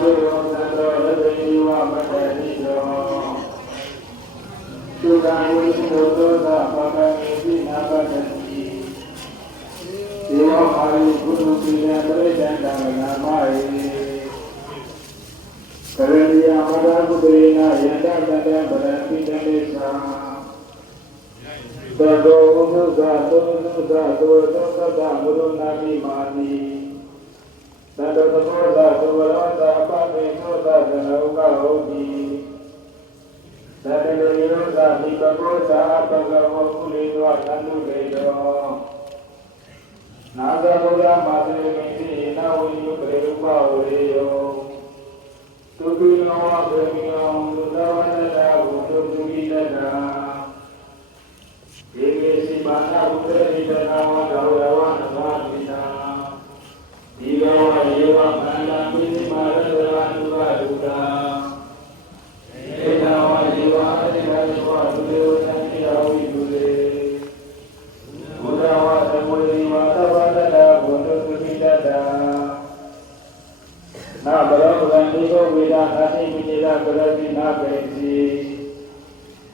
တုရောသံတော်ရတ္တိဝမတ္တိတောသုခဝိသုသောသာပကံတိနာပတ္တိဒေဝမာရိကုသပိယံပရိဒံတံနာမဟိကရဏီယမရကုတေနယန္တတတံပရပိတံဒေသံသတောဥဒ္ဒသောသုသောသောသတ္တမုရဏာမိမာနိသတ္တသောသောသုဝရောသအပမေသောသဇနဥကဟောတိသတ္တလေရောသမိပကောသာပကဝကုလေသောသန္တုလေတောနာဂဗုဒ္ဓမာသေမိတိနဝိယုပရိဥပဝရေယောသုခိနောဝဗေမိယောသုတဝန္တတာဘုသုခိတတံယေကေစီပါဏဘုဒ္ဓိတနာဝဒောယဝနသာတိတာဒီလောယေဝမန္တမိတိမာရတဝနုဝဒုတာဧတဝယေဝအတိရသောဒုလေဝသတိယဝိတုလေဘုဒ္ဓဝါသမောတိဝါသဗ္ဗတတဘုဒ္ဓသုခိတတံနာဘရောဗံဒီကိုဝေဒနာတိပိနိဒကရတိနာပေတိ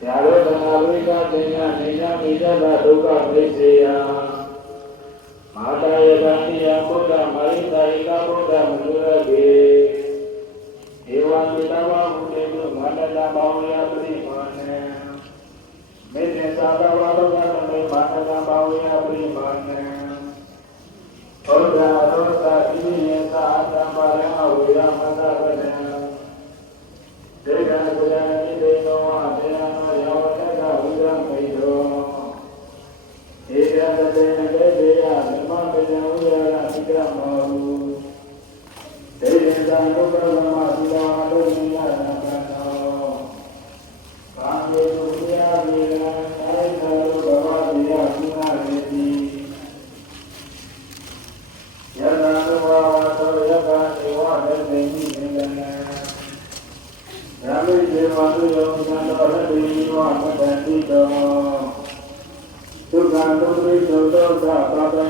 ယာရောဓနာဝိကတေနနေနမိတ္တဒုက္ခပိစေယမာတာယတတိယဘုဒ္ဓမာရိတာယကဘုဒ္ဓမနုရကေဧဝံတိတဝဘုတေတုမန္တလဘောဝယပရိမာနေမေတ္တာသာဝဘဂဝမေမာနလဘောဝယပရိမာနေဘုရားရောသာဣမိယသာအတ္တပါရမဝေယမတပတံဒေဂံကုလံဣတေနောအတေယနောယောတကဝိရမိတောဧကံတေနဒေဝေယဓမ္မပေယဝိရတိကမောဒေယံသံဒုက္ခသမသီလဝါဒိယနာကတောဘာမေတုယဝေရအိသောဘဝတိယသုနာရေတိယတံဝါဝသောယကဧဝမေတိမိနေနံဓမ္မိဒေဝတုယောသံတော်ရတိဝမတ္တိတောသုခံဒုက္ခိသောသောပပံ